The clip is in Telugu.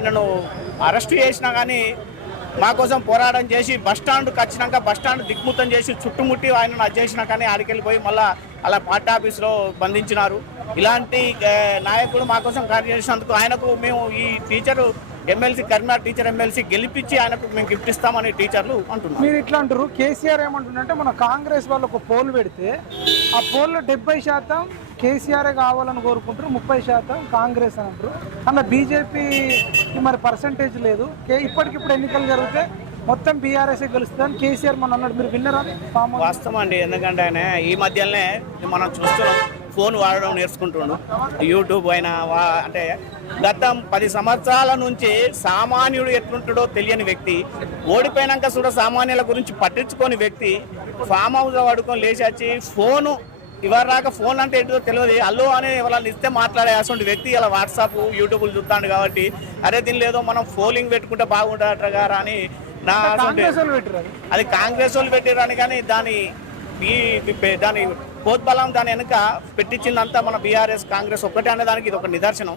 ఆయనను అరెస్ట్ చేసినా కానీ మా కోసం పోరాటం చేసి బస్టాండ్కి వచ్చినాక బస్టాండ్ దిగ్ముతం చేసి చుట్టుముట్టి ఆయనను అది చేసినా కానీ ఆడికెళ్ళిపోయి మళ్ళీ అలా పార్టీ ఆఫీస్లో బంధించినారు. ఇలాంటి నాయకుడు మా కోసం కార్యం చేసినందుకు ఆయనకు మేము ఈ teacher MLC Karimnagar teacher MLC గెలిపించి ఆయనకు మేము గిఫ్ట్ ఇస్తామని టీచర్లు అంటున్నారు. మీరు ఇట్లా అంటారు. కేసీఆర్ ఏమంటుందంటే మన కాంగ్రెస్ వాళ్ళు ఒక పోల్ పెడితే ఆ పోల్లో 70% కేసీఆర్ కావాలని కోరుకుంటారు, 30% కాంగ్రెస్ అని అంటారు. అన్న బీజేపీకి మరి పర్సంటేజ్ లేదు. ఇప్పటికిప్పుడు ఎన్నికలు జరిగితే మొత్తం బీఆర్ఎస్ గెలుస్తుందని కేసీఆర్ మన అన్నాడు. మీరు విన్నరా? వాస్తవం అండి. ఎందుకంటే ఆయన ఈ మధ్యలోనే మనం చూస్తున్నాం, ఫోన్ వాడడం నేర్చుకుంటుండు. యూట్యూబ్ అయినా అంటే గత 10 సంవత్సరాల నుంచి సామాన్యుడు ఎట్లుంటాడో తెలియని వ్యక్తి, ఓడిపోయినాక కూడా సామాన్యుల గురించి పట్టించుకోని వ్యక్తి ఫామ్ హౌస్లో పడుకొని లేచి వచ్చి ఫోను ఇవరాక ఫోన్ అంటే ఏంటో తెలియదు, అల్లు అని ఎవరైనా ఇస్తే మాట్లాడే అటువంటి వ్యక్తి ఇలా వాట్సాప్ యూట్యూబ్లు చూస్తాడు. కాబట్టి అరే దీని లేదో మనం ఫోలింగ్ పెట్టుకుంటే బాగుంటారట గారా అని నా అది కాంగ్రెస్ వాళ్ళు పెట్టారని. కానీ దాని పోద్బలం దాని వెనుక పెట్టించిందంతా మన బీఆర్ఎస్ కాంగ్రెస్ ఒక్కటే అనే దానికి ఇది ఒక నిదర్శనం.